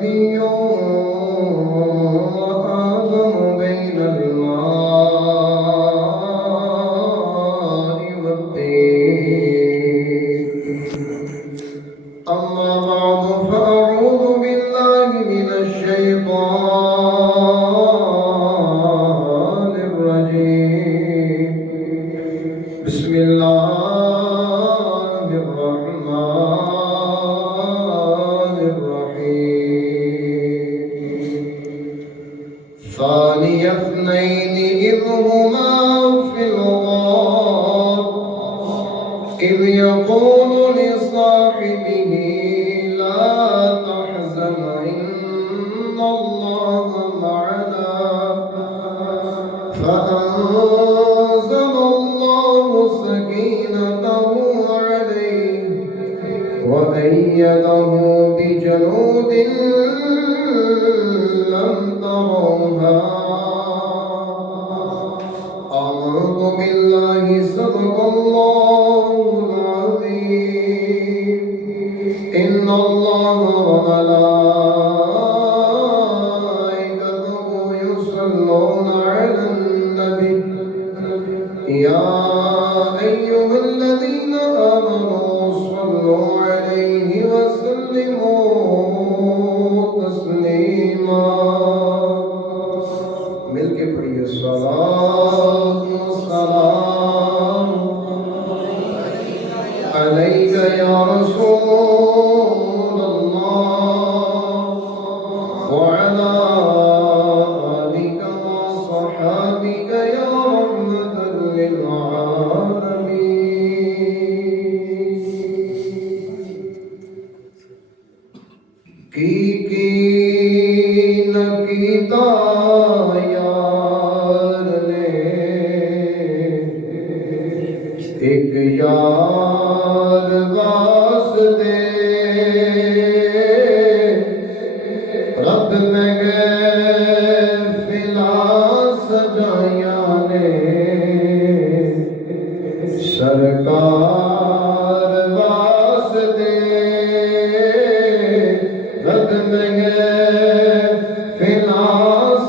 نبي وآدم بين الماء والطين أما بعد فأعوذ بالله من الشيطان الرجيم بسم الله الرحمن الرحيم ثاني اثنين إذ هما في الغار إذ يقول لصاحبه لا تحزن إن الله معنا فأنزل الله سكينته عليه وأيده بجنود لم تروها أعوذ بالله صدق الله العظيم إن الله وملائكته يصلون على النبي يا أيها الذين آمنوا صلوا عليه وسلموا تسليما مل کے پڑھیے صلاۃ والسلام علیک یا رسول اللہ وعلی آلک وصحابک یا رحمۃ للعالمین کی نہ کیتا یار نے ایک یار واسطے رب میں گئے فلا سجائیاں نے سرکار واسطے رب میں گئے فلا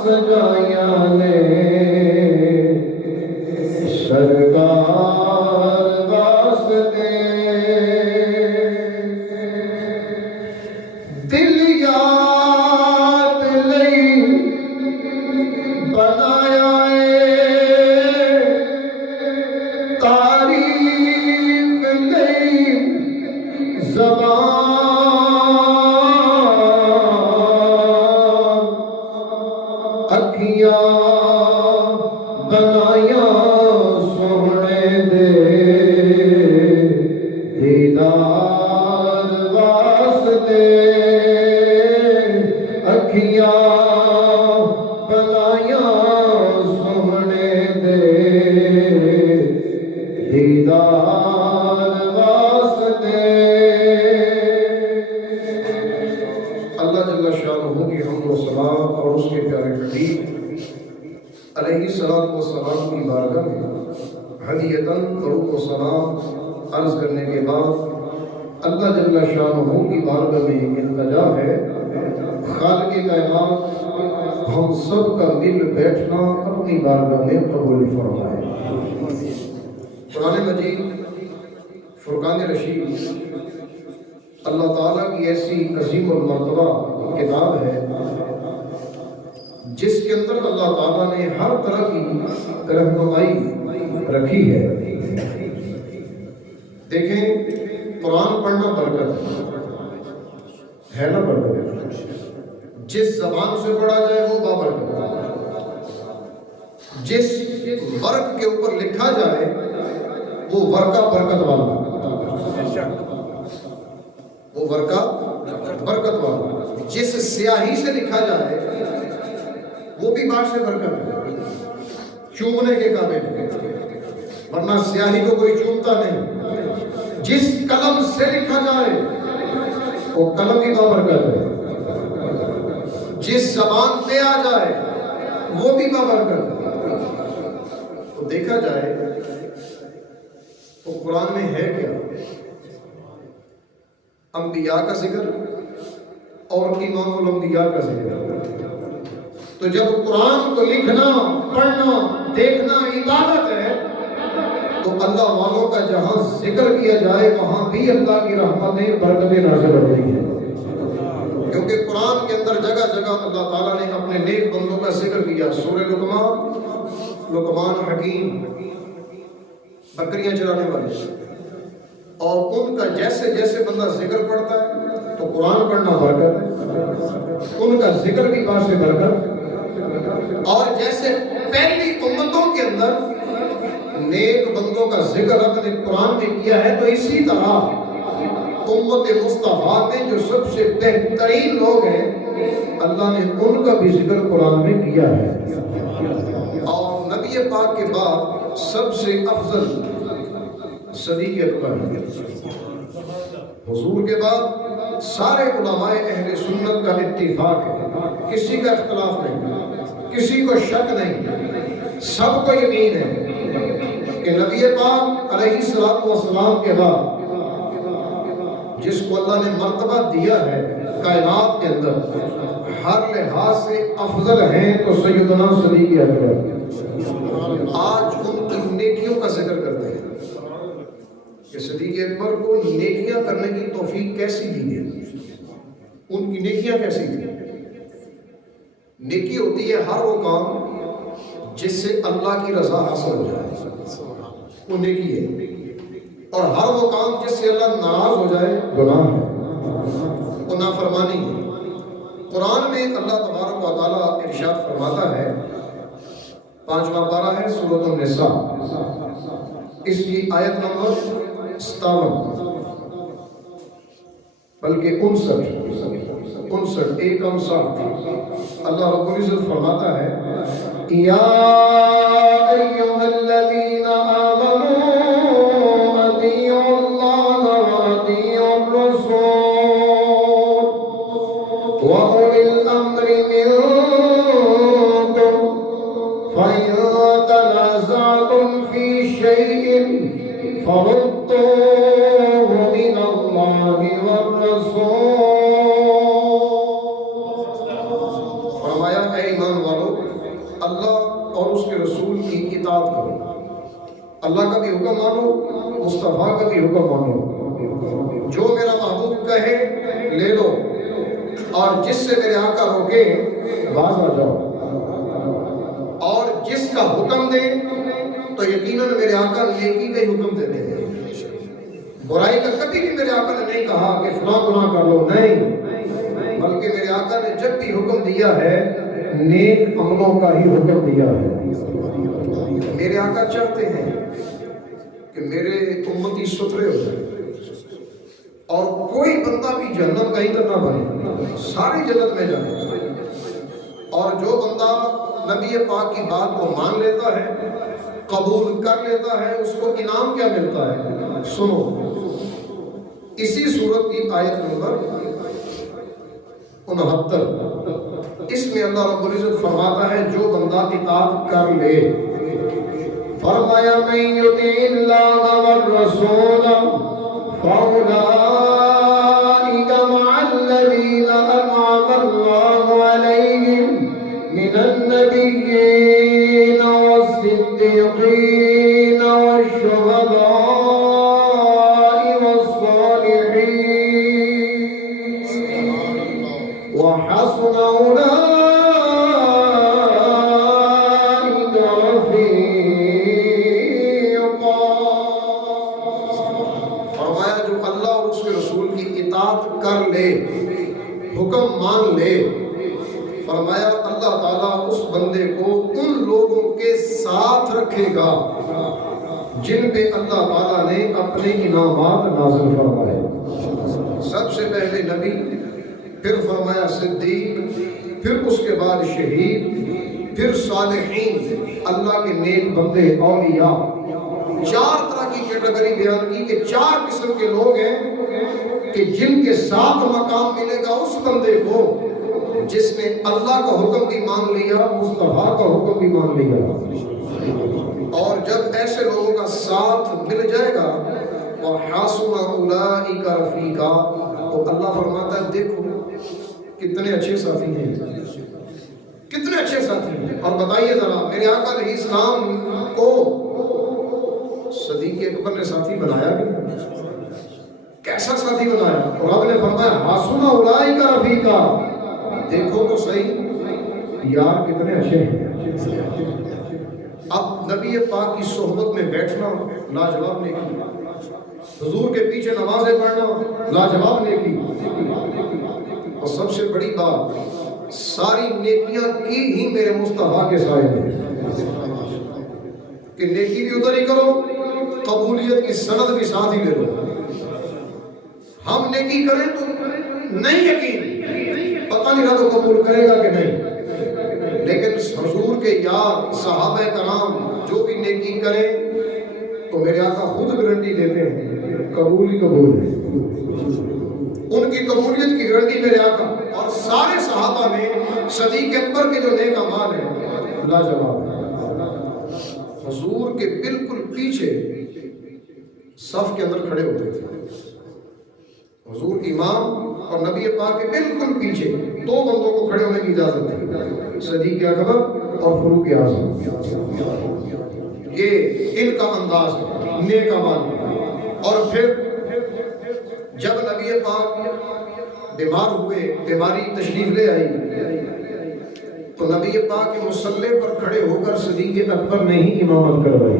سجائیاں نے سرکار واسطے دل یاد لئی بنایا تعریف لئی زبان اکھیاں بنایا سونے دے دیدار واسطے اکھیاں بنایا سونے دے دیدار واسطے اللہ جل شانہ کی حمد و ثنا اور اس کے پیارے حبیب علیہ الصلوۃ والسلام کی بارگاہ میں ہدیۃً درود و سلام عرض کرنے کے بعد اللہ جل شانہ کی بارگاہ میں التجا ہے خالق کائنات ہم سب کا مل بیٹھنا اپنی بارگاہ میں قبول فرمائے۔ قرآن مجید فرقان رشید اللہ تعالیٰ کی ایسی عظیم المرتبہ کتاب ہے جس کے اندر اللہ تعالیٰ نے ہر طرح کی رہنمائی رکھی ہے۔ دیکھیں قرآن پڑھنا برکت ہے نا، برکت ہے۔ جس زبان سے پڑھا جائے وہ بابرکت ہے، جس ورق کے اوپر لکھا جائے وہ ورقہ برکت والا، وہ ورقہ برکت والا۔ جس سیاہی سے لکھا جائے وہ بھی باعث برکت ہے، چومنے کے قابل ہے، ورنہ سیاہی کو کوئی چومتا نہیں۔ جس قلم سے لکھا جائے وہ قلم بھی بابرکت ہے، جس زبان پہ آ جائے وہ بھی بابرکت ہے۔ تو دیکھا جائے تو قرآن میں ہے کیا؟ انبیاء کا ذکر اور امام الانبیاء کا ذکر. تو جب قرآن کو لکھنا، پڑھنا، دیکھنا عبادت ہے، تو اللہ والوں کا جہاں ذکر کیا جائے وہاں بھی اللہ کی رحمتیں برکتیں نازل ہو رہی ہیں. کیونکہ قرآن کے اندر جگہ جگہ اللہ تعالیٰ نے اپنے نیک بندوں کا ذکر کیا. سورہ لقمان حکیم، بکریاں چرانے والے، اور ان کا جیسے جیسے بندہ ذکر پڑھتا ہے تو قرآن پڑھنا برکت ہے، ان کا ذکر بھی باعث برکت. اور جیسے پہلی امتوں کے اندر نیک بندوں کا ذکر رب نے قرآن میں کیا ہے، تو اسی طرح امت مصطفیٰ میں جو سب سے بہترین لوگ ہیں اللہ نے ان کا بھی ذکر قرآن میں کیا ہے. اور نبی پاک کے بعد سب سے افضل صدیق اکبر ہے. حضور کے بعد سارے علماء اہل سنت کا اتفاق ہے، کسی کا اختلاف نہیں، کسی کو شک نہیں، سب کو یقین ہے کہ نبی پاک علیہ الصلوۃ والسلام کے بعد جس کو اللہ نے مرتبہ دیا ہے کائنات کے اندر ہر لحاظ سے افضل ہیں تو سیدنا صدیق اکبر. آج ان کی نیکیوں کا ذکر کرتے ہیں کہ صدیق اکبر کو نیکیاں کرنے کی توفیق کیسی دی گئی، ان کی نیکیاں کیسی تھیں. نیکی ہوتی ہے ہر وہ کام جس سے اللہ کی رضا حاصل ہو جائے، وہ نیکی ہے. اور ہر وہ کام جس سے اللہ ناراض ہو جائے گناہ ہے، وہ نافرمانی ہے. قرآن میں اللہ تبارک و تعالیٰ ارشاد فرماتا ہے، 5واں پارہ ہے سورۃ النساء، اس کی آیت نمبر 57 بلکہ 59 ایک 59 اللہ رب العزت فرماتا ہے، یا ایھا الذین آمنوا اطیعوا اللہ واطیعوا الرسول واولی الامر منکم فإن تنازعتم فی شیء فردوه إلى الله والرسول. فرمایا اے ایمان والو، اللہ اور اس کے رسول کی اطاعت کرو. اللہ کا بھی حکم مانو، مصطفیٰ کا بھی حکم مانو. جو میرا محبوب کہے لے لو، اور جس سے میرے آقا روکے باز آ جاؤ. اور جس کا حکم دے تو یقیناً میرے آقا نیکی کا ہی حکم دیتے ہیں. برائی کا کبھی بھی میرے آقا نے نہیں کہا کہ فلاں گناہ کر لو، نہیں، بلکہ میرے آقا نے جب بھی حکم دیا ہے نیک عملوں کا ہی حکم دیا ہے. میرے آقا چاہتے ہیں کہ میرے امتی ستھرے ہو جائیں اور کوئی بندہ بھی جہنم کا ہی نہ بنے، ساری جنت میں جائے. اور جو بندہ نبی پاک کی بات کو مان لیتا ہے، قبول کر لیتا ہے، اس کو انعام کیا ملتا ہے؟ سنو، اسی سورت کی آیت نمبر 69 اس میں اللہ رب العزت فرماتا ہے جو بندہ اطاعت کر لے، فرمایا من یطع اللہ والرسول فاولئک مع الذین انعم اللہ علیہم من النبیین والصدیقین والشہداء وحسن أولئك رفيقا. فرمایا جو اللہ اور اس کے رسول کی اطاعت کر لے، حکم مان لے، فرمایا اللہ تعالیٰ اس بندے کو ان لوگوں کے ساتھ رکھے گا جن پہ اللہ تعالیٰ نے اپنے انعامات نازل فرمائے. سب سے پہلے نبی، پھر فرمایا صدیق، پھر اس کے بعد شہید، پھر صالحین، اللہ کے نیک بندے، اولیاء. 4 طرح کی کیٹیگری بیان کی کہ 4 قسم کے لوگ ہیں کہ جن کے ساتھ مقام ملے گا اس بندے کو جس نے اللہ کا حکم بھی مان لیا، مصطفیٰ کا حکم بھی مان لیا. اور جب ایسے لوگوں کا ساتھ مل جائے گا وَحَسُنَ أُولَئِكَ رَفِيقًا، تو اللہ فرماتا ہے دیکھو کتنے اچھے ساتھی ہیں، کتنے اچھے ساتھی ہیں. اور بتائیے ذرا میرے آقا علیہ السلام کو صدیق اکبر نے ساتھی بنایا کہ کیسا ساتھی بنایا؟ اور آپ نے فرمایا حسن اولئک رفیقا، دیکھو تو صحیح یار کتنے اچھے ہیں. اب نبی پاک کی صحبت میں بیٹھنا لاجواب نیکی، حضور کے پیچھے نمازیں پڑھنا لاجواب نیکی، اور سب سے بڑی بات ساری نیکیاں کی ہی میرے مصطفیٰ کے سائے میں، کہ نیکی بھی ادھر ہی کرو، قبولیت کی سند بھی ساتھ ہی لے لو. ہم نیکی کریں تو نہیں یقین پتہ نہیں رب قبول کرے گا کہ نہیں، لیکن حضور کے یار صحابہ کرام جو بھی نیکی کریں تو میرے آقا خود گارنٹی دیتے ہیں قبول ہی قبول ہے. ان کی قبولیت کی گارنٹی میرے آقا اور سارے صحابہ میں صدیق اکبر کے جو نیک اعمال ہیں لاجواب ہے. حضور کے بالکل پیچھے صف کے اندر کھڑے ہوتے تھے. حضور امام اور نبی پاک کے بالکل پیچھے دو بندوں کو کھڑے ہونے کی اجازت تھی، صدیق اکبر اور فاروق اعظم. یہ ان کا انداز ہے نیک اعمال. اور پھر جب نبی پاک بیمار ہوئے، بیماری تشریف لے آئی، تو نبی پاک کے مصلی پر کھڑے ہو کر صدیق اکبر نے ہی امامت کروائی.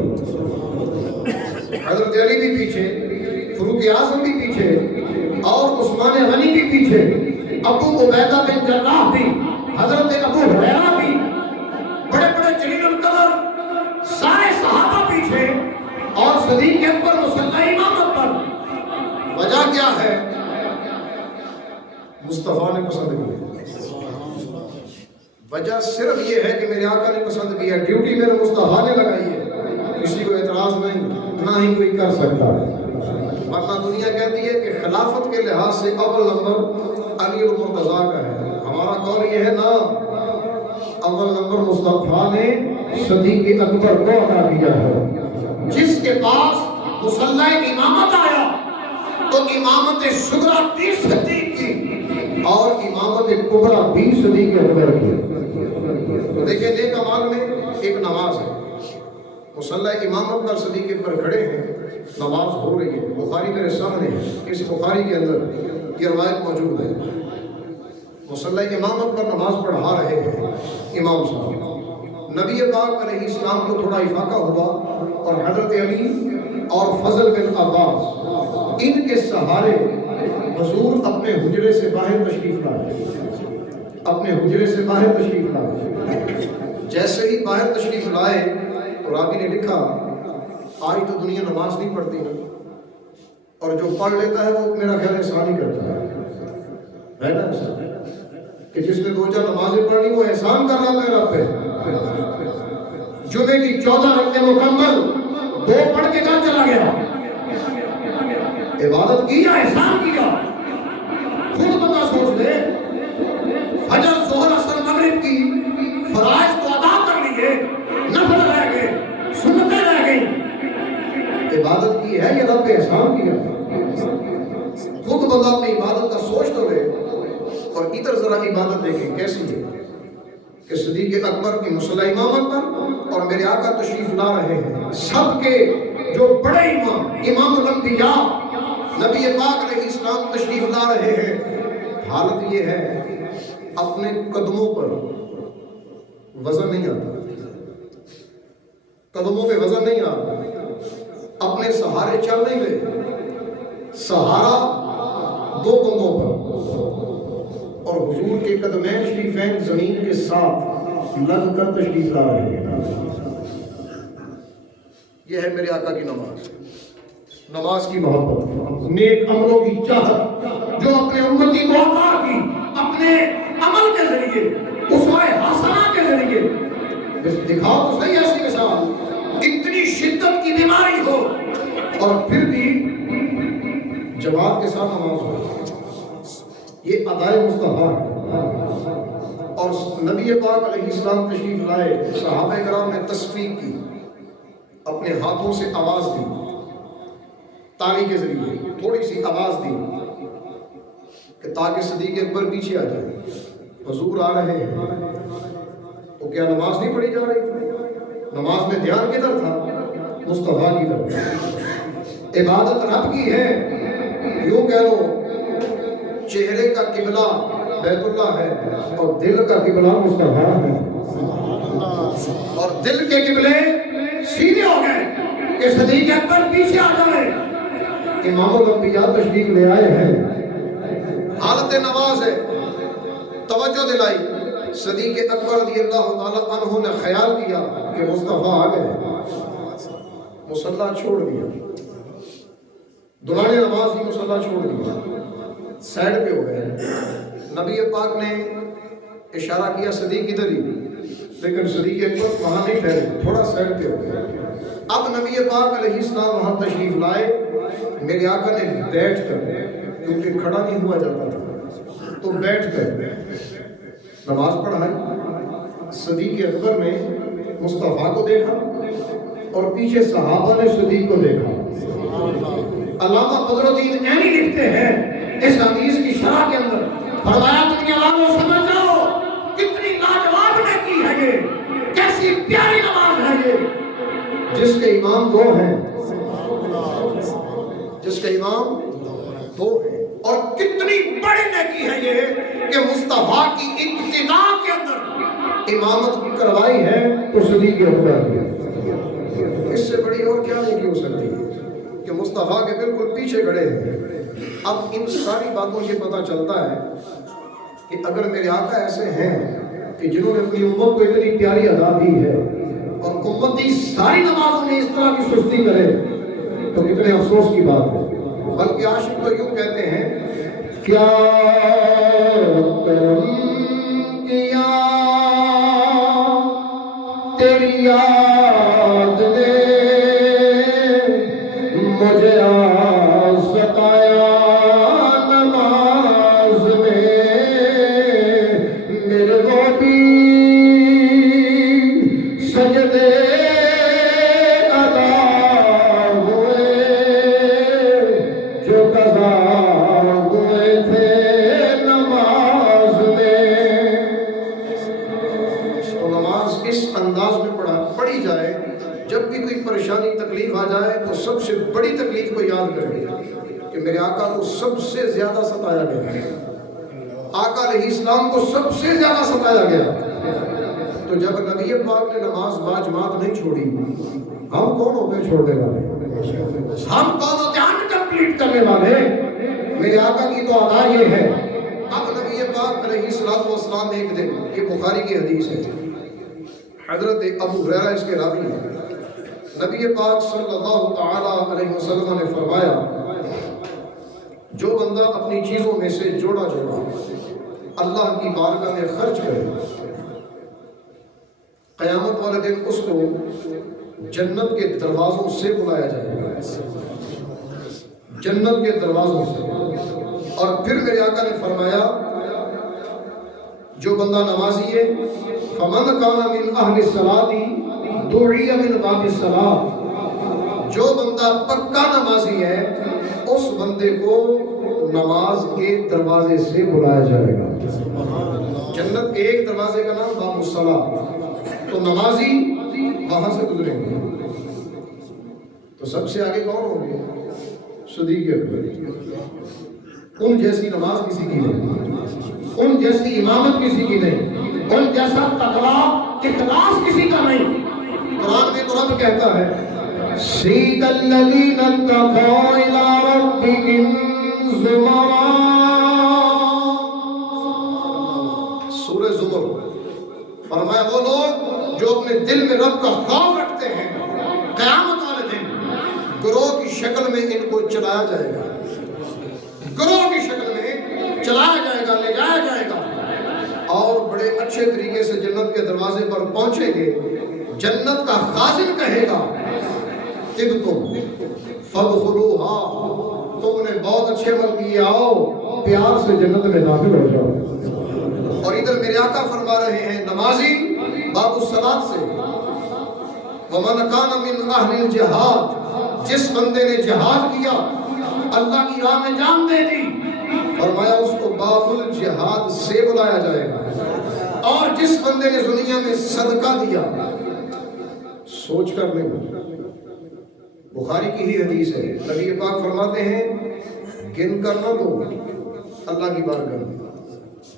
حضرت علی بھی پیچھے، فاروق اعظم بھی پیچھے، اور عثمان غنی بھی پیچھے، ابو عبیدہ بن جراح بھی، حضرت ابو ہریرہ بھی، بڑے بڑے جلیل القدر سارے صحابہ پیچھے، اور صدیق اکبر مصلی امامت پر. وجہ کیا ہے؟ مصطفیٰ نے پسند کیا. وجہ صرف یہ ہے کہ میرے آقا نے پسند کیا، ڈیوٹی میرے مصطفیٰ نے لگائی ہے، کسی کو اعتراض نہیں، نہ ہی کوئی کر سکتا. ورنہ دنیا کہتی ہے کہ خلافت کے لحاظ سے اول نمبر علی المرتضیٰ کا ہے. ہمارا قول یہ ہے نا، اول نمبر مصطفیٰ نے صدیق اکبر کو عطا کیا ہے. جس کے پاس مصلی امامت آیا تو امامت صغریٰ بھی صدیق کی اور امامت کبریٰ بھی صدیق اکبر کی. تو دیکھیں نیک اعمال میں ایک نماز ہے، مصلی امامت پر صدیق اکبر کھڑے ہیں، نماز ہو رہی ہے. بخاری میرے سامنے ہے، اس بخاری کے اندر یہ روایت موجود ہے. مصلی امامت پر نماز پڑھا رہے ہیں امام صاحب. نبی پاک علیہ السلام کو تھوڑا افاقہ ہوا اور حضرت علی اور فضل بن عباس ان کے سہارے حضور اپنے حجرے سے باہر تشریف لائے. اپنے حجرے سے باہر تشریف لائے. جیسے ہی باہر تشریف لائے تو راوی نے لکھا آج تو دنیا نماز نہیں پڑھتی نا، اور جو پڑھ لیتا ہے وہ میرا خیال احسان ہی کرتا ہے نا، کہ جس نے دو چار نمازیں پڑھنی وہ احسان کر رہا ہے رب پہ. جمعے کی 14 رکعتیں مکمل دو پڑھ کے گھر چلا گیا، عبادت کی یا احسان کیا؟ خود بندہ سوچ لے. فجر ظہر عصر مغرب کی فرائض تو ادا کر لیے، نفل رہ گئے، سنتیں رہ گئی، عبادت کی ہے یا رب پہ احسان کیا؟ خود بندہ اپنی عبادت کا سوچ تو لے. اور ادھر ذرا عبادت دیکھیں کیسی ہے کہ صدیق اکبر کی مصلی امامت پر اور میرے آقا تشریف لا رہے ہیں. سب کے جو بڑے امام، امام الانبیاء نبی پاک علیہ السلام تشریف لا رہے ہیں. حالت یہ ہے اپنے قدموں پر وزن نہیں آتا، قدموں پہ وزن نہیں آتا، اپنے سہارے چل نہیں رہے، سہارا دو بندوں پر، اور حضور کے قدمین شریفین زمین کے ساتھ لگ کر تشریف لا رہے ہیں. یہ ہے میرے آقا کی نماز، نماز کی محبت، نیک عملوں کی چاہت، جو اپنے امتی کو عطا کی اپنے عمل کے ذریعے، اسوہ حسنہ کے ذریعے. دکھاؤ تو صحیح ایسی مثال، اتنی شدت کی بیماری ہو اور پھر بھی جواب کے ساتھ نماز ہو. یہ ادائے مصطفیٰ ہے. اور نبی پاک علیہ السلام تشریف لائے، صحابہ کرام نے تصفیق کی، اپنے ہاتھوں سے آواز دی، تالی کے ذریعے تھوڑی سی آواز دی کہ تاکہ صدیق اکبر پیچھے آ جائے. حضور آ رہے ہیں تو کیا نماز نہیں پڑھی جا رہی تھی؟ نماز میں دھیان کدھر تھا؟ مصطفیٰ کی طرف. عبادت رب کی ہے، یوں کہہ لو چہرے کا قبلہ بیت اللہ ہے اور دل کا قبلہ مصطفیٰ ہے. اور دل کے قبلے سیدھے ہو گئے کہ صدیق اکبر پیچھے آ جائے. امام الانبیاء تشریف لے آئے ہیں، حالت نماز ہے، توجہ دلائی. صدیق اکبر رضی اللہ تعالیٰ عنہ نے خیال کیا کہ مصطفیٰ آ گئے، مصلی چھوڑ دیا، دوران نماز ہی مصلی چھوڑ دیا، سائڈ پہ ہو گئے. نبی پاک نے اشارہ کیا صدیق ادھر ہی، لیکن صدیق اکبر وہاں نہیں ٹھہرے، تھوڑا سائڈ پہ ہو گئے. اب نبی پاک علیہ السلام وہاں تشریف لائے. میرے آقا نے بیٹھ کر، کیونکہ کھڑا نہیں ہوا جاتا تھا، تو بیٹھ کر نماز پڑھائی. صدیق اکبر نے مصطفیٰ کو دیکھا اور پیچھے صحابہ نے صدیق کو دیکھا. علامہ بدر الدین عینی لکھتے ہیں اس حدیث کی شرح کے اندر، فرمایا دنیا والوں سمجھ جاؤ کتنی لاجواب نیکی ہے یہ، کیسی پیاری نماز ہے یہ، جس کے امام دو ہیں، جس کے امام دو ہیں. اور کتنی بڑی نیکی ہے یہ کہ مصطفیٰ کی ابتدا کے اندر امامت کروائی ہے تو صدیق اکبر کی. اس سے بڑی اور کیا نیکی ہو سکتی ہے کہ مصطفیٰ کے بالکل پیچھے کھڑے ہیں. اب ان ساری باتوں سے پتہ چلتا ہے کہ اگر میرے آقا ایسے ہیں کہ جنہوں نے اپنی امت کو اتنی پیاری عطا دی ہے اور امتی ساری نمازوں میں اس طرح کی سستی کرے تو کتنے افسوس کی بات ہے. بلکہ عاشق تو یوں کہتے ہیں، کیا کرم کیا تیری یاد نے مجھے ستایا نماز میں، میرے کو بھی سجدے پریشانی تکلیف آ جائے تو سب سے بڑی تکلیف کو یاد کرے کہ میرے آقا کو سب سے زیادہ ستایا گیا، آقا علیہ السلام کو سب سے زیادہ ستایا گیا. تو جب نبی پاک نے نماز باجماعت نہیں چھوڑی، ہم کون ہوتے چھوڑنے والے؟ ہم کون ہوتے ہم کمپلیٹ کرنے والے؟ میرے آقا کی تو ادا یہ ہے. اب نبی پاک علیہ السلام ایک دن، یہ بخاری کی حدیث ہے، حضرت ابو ہریرہ اس کے راوی ہیں، نبی پاک صلی اللہ تعالی علیہ وسلم نے فرمایا، جو بندہ اپنی چیزوں میں سے جوڑا اللہ کی بارگاہ میں خرچ کرے، قیامت والے دن اس کو جنت کے دروازوں سے بلایا جائے گا، جنت کے دروازوں سے. اور پھر میرے آقا نے فرمایا، جو بندہ نمازی ہے، فمن کان من اہل الصلاۃ دعی من باب الصلاۃ، جو بندہ پکا نمازی ہے اس بندے کو نماز کے دروازے سے بلایا جائے گا. جنت کے ایک دروازے کا نام باب الصلاۃ، تو نمازی وہاں سے گزریں گے. تو سب سے آگے کون ہوں گے؟ صدیق اکبر. ان جیسی نماز کسی کی نہیں، ان جیسی امامت کسی کی نہیں، ان جیسا تقویٰ اخلاص کسی کا نہیں. قرآن میں تو رب کہتا ہے، سیق الذین اتقوا الی ربہم زمرا. سورہ زمر فرمایا وہ لوگ جو اپنے دل میں رب کا خوف رکھتے ہیں، قیامت والے دن گروہ کی شکل میں ان کو چلایا جائے گا، گروہ کی شکل میں چلایا جائے گا، لے جایا جائے گا، اور بڑے اچھے طریقے سے جنت کے دروازے پر پہنچیں گے. جنت کا خازن کہے گا، طبتم فادخلوہا، تم نے بہت اچھے عمل کیے، آؤ پیار سے جنت میں داخل ہو جاؤ. اور ادھر میرے آقا فرما رہے ہیں، نمازی باب الصلاۃ سے، ومن کان من اہل الجہاد، جس بندے نے جہاد کیا، اللہ کی راہ میں جان دے دی، فرمایا اس کو باب الجہاد سے بلایا جائے گا۔ اور جس بندے نے دنیا میں صدقہ دیا، سوچ کر نہیں، بخاری کی ہی حدیث ہے، نبی پاک فرماتے ہیں گن کر نہ دو اللہ کی بارگاہ میں،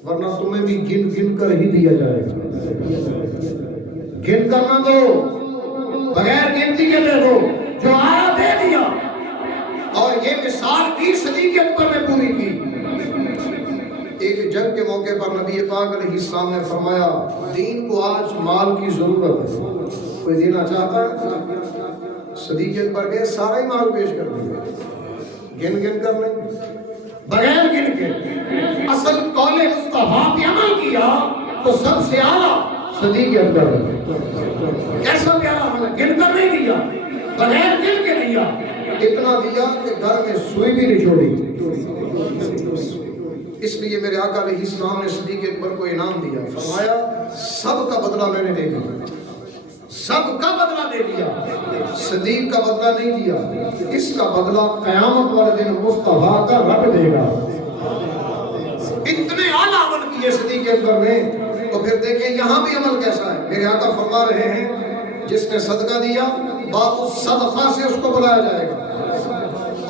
ورنہ تمہیں بھی گن گن کر ہی دیا جائے گا۔ گن کر نہ دو، بغیر گنتی کے دے دو، جو آیا دے دیا۔ اور یہ مثال 20 صدی کے اکبر میں پوری کی۔ ایک جنگ کے موقع پر نبی پاک علیہ السلام نے فرمایا دین کو آج مال کی ضرورت ہے، کوئی دینا چاہتا ہے؟ صدیق اکبر کے سارا ہی مال پیش کر دیا، گن گن کر نہیں، بغیر گن کے۔ اصل قول مصطفیٰ پہ عمل کیا تو سب سے اعلیٰ صدیق اکبر ہے۔ کیسا پیارا عمل ہے، گن کر نہیں دیا، بغیر گن کے دیا، اتنا دیا کہ گھر میں سوئی بھی نہیں چھوڑی۔ اس لیے میرے آقا علیہ السلام نے صدیق اکبر کو انعام دیا، فرمایا سب کا بدلہ میں نے دے دیا، سب کا بدلہ دے دیا، صدیق کا بدلہ نہیں دیا، اس کا بدلہ قیامت والے دن مصطفیٰ کا رب دے گا۔ اتنے اعلیٰ عمل کیے صدیق اکبر نے، تو پھر دیکھیں یہاں بھی عمل کیسا ہے۔ میرے آقا فرما رہے ہیں جس نے صدقہ دیا باب الصدقہ سے اس کو بلایا جائے گا۔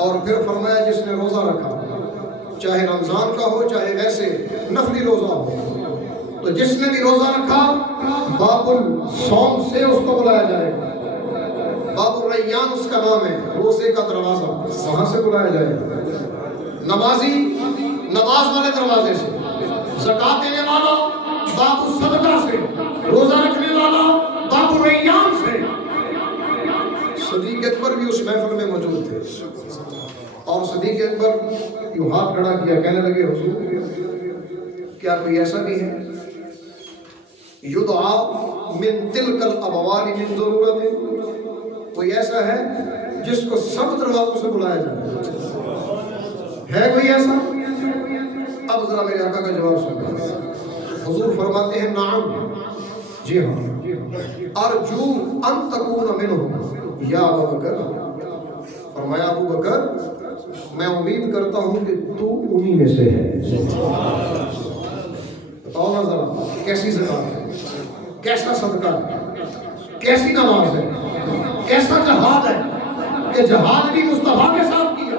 اور پھر فرمایا جس نے روزہ رکھا، چاہے رمضان کا ہو چاہے ویسے نفلی روزہ ہو، تو جس نے بھی روزہ رکھا باب الصوم سے اس کو بلایا جائے گا۔ باب الریان اس کا نام ہے، روزے کا دروازہ، وہاں سے بلایا جائے گا۔ نمازی نماز والے دروازے سے، زکوٰۃ دینے والا باب الصدقہ سے، روزہ رکھنے والا باب الریان سے۔ صدیق اکبر بھی اس محفل میں موجود تھے، اور صدیق اکبر یوں ہاتھ کھڑا کیا، کہنے لگے حضور کیا کوئی ایسا بھی ہے یدعا من تلک الابواب من ضرورت، کوئی ایسا ہے جس کو سب دروازوں سے بلایا جائے، ہے کوئی ایسا؟ اب ذرا میرے آقا کا جواب سنیں۔ حضور فرماتے ہیں نعم، جی ہاں، ارجو ان تکون منہم یا ابو بکر، فرمایا ابو بکر میں امید کرتا ہوں کہ تو انہی میں سے ہے۔ بتاؤ نا ذرا کیسی زکات ہے، کیسا صدقہ ہے، کیسی نماز ہے، کیسا جہاد ہے کہ جہاد بھی مصطفیٰ کے ساتھ کیا،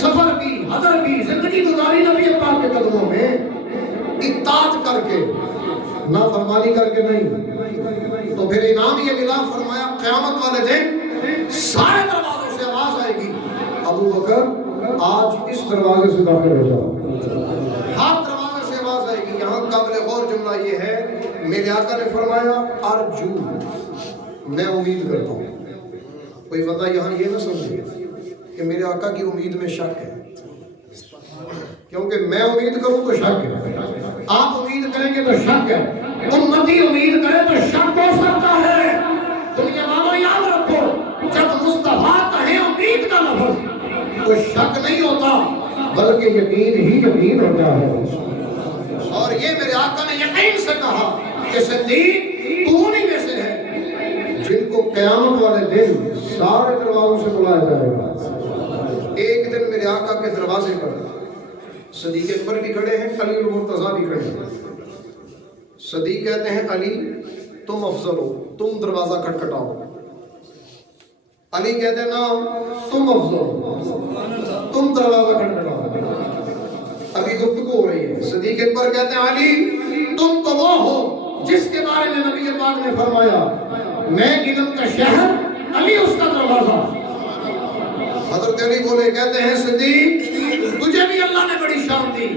سفر بھی، حضر بھی، زندگی گزاری نبی پاک کے قدموں میں، اطاعت کر کے، نافرمانی کر کے نہیں۔ تو پھر انعام یہ ملا، فرمایا قیامت والے دن سارے دروازوں سے آواز آئے گی ابو بکر آج اس دروازے سے داخل ہو جاؤ، ہر دروازے سے آواز آئے گی۔ یہاں قابل غور جملہ یہ ہے، میرے آقا نے فرمایا ارجو، میں امید کرتا ہوں۔ کوئی بندہ یہاں یہ نہ سمجھے کہ میرے آقا کی امید میں شک ہے، کیونکہ میں امید کروں تو شک ہے، آپ امید کریں گے تو شک ہے، امتی امید کرے تو شک ہو سکتا ہے۔ دنیا والوں یاد رکھو، جب مصطفیٰ کہیں امید کا لفظ تو شک نہیں ہوتا بلکہ یقین ہی یقین ہوتا ہے۔ اور یہ میرے آقا نے یقین سے کہا کہ صدیق تو انہی میں سے ہے جن کو قیامت والے دن سارے دروازوں سے بلایا جائے گا۔ ایک دن میرے آقا کے دروازے پر صدیق اکبر بھی کھڑے ہیں، علی المرتضیٰ بھی کھڑے ہیں۔ صدیق کہتے ہیں علی تم افضل ہو، تم دروازہ کھٹکھٹاؤ۔ علی کہتے ہیں نا تم افضل ہو، تم دروازہ کھٹکھٹاؤ۔ ابھی گفتگو ہو رہی ہے، صدیق اکبر کہتے ہیں علی تم تو وہ ہو جس کے بارے میں نبی پاک نے فرمایا میں علم کا شہر، علی اس کا دروازہ۔ حضرت علی بولے، کہتے ہیں صدیق تجھے بھی اللہ نے بڑی شان دی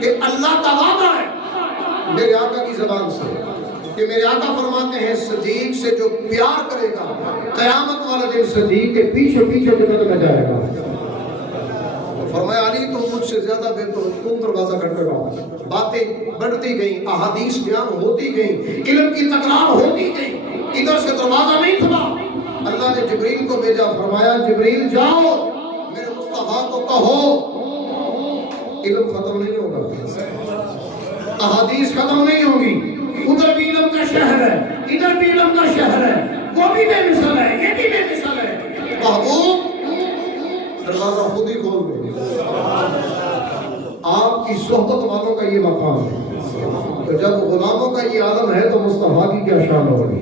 کہ اللہ کا وعدہ ہے میرے آقا کی زبان سے کہ میرے آقا فرماتے ہیں صدیق سے جو پیار کرے گا قیامت والا دن صدیق کے پیچھے پیچھے جنت میں جائے گا۔ فرمایا علی تم مجھ سے زیادہ بہتر، تم دروازہ کھٹکھٹاؤ۔ باتیں بڑھتی گئیں، احادیث بیان ہوتی گئیں، علم کی تکرار ہوتی گئی، ادھر سے دروازہ نہیں کھلا۔ اللہ نے جبریل کو بھیجا، فرمایا جبریل جاؤ میرے مصطفیٰ کو کہو علم ختم نہیں ہوگا، احادیث ختم نہیں ہوگی، ادھر بھی علم کا شہر ہے، ادھر بھی علم کا شہر ہے، وہ بھی بے مثال ہے، یہ بھی بے مثال ہے۔ محبوب دروازہ خود ہی کھول دے، آپ کی صحبت والوں کا یہ مقام ہے، تو جب غلاموں کا یہ عالم ہے تو مصطفیٰ کی کیا شان ہوگی۔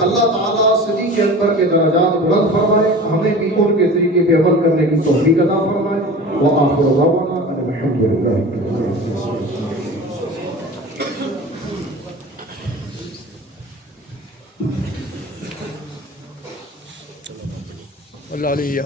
اللہ تعالیٰ صدیق اکبر کے درجات بلند فرمائے، ہمیں بھی ان کے طریقے پہ عمل کرنے کی توفیق عطا فرمائے۔ وآخر دعوانا ان الحمد للہ۔ اللہ علیہ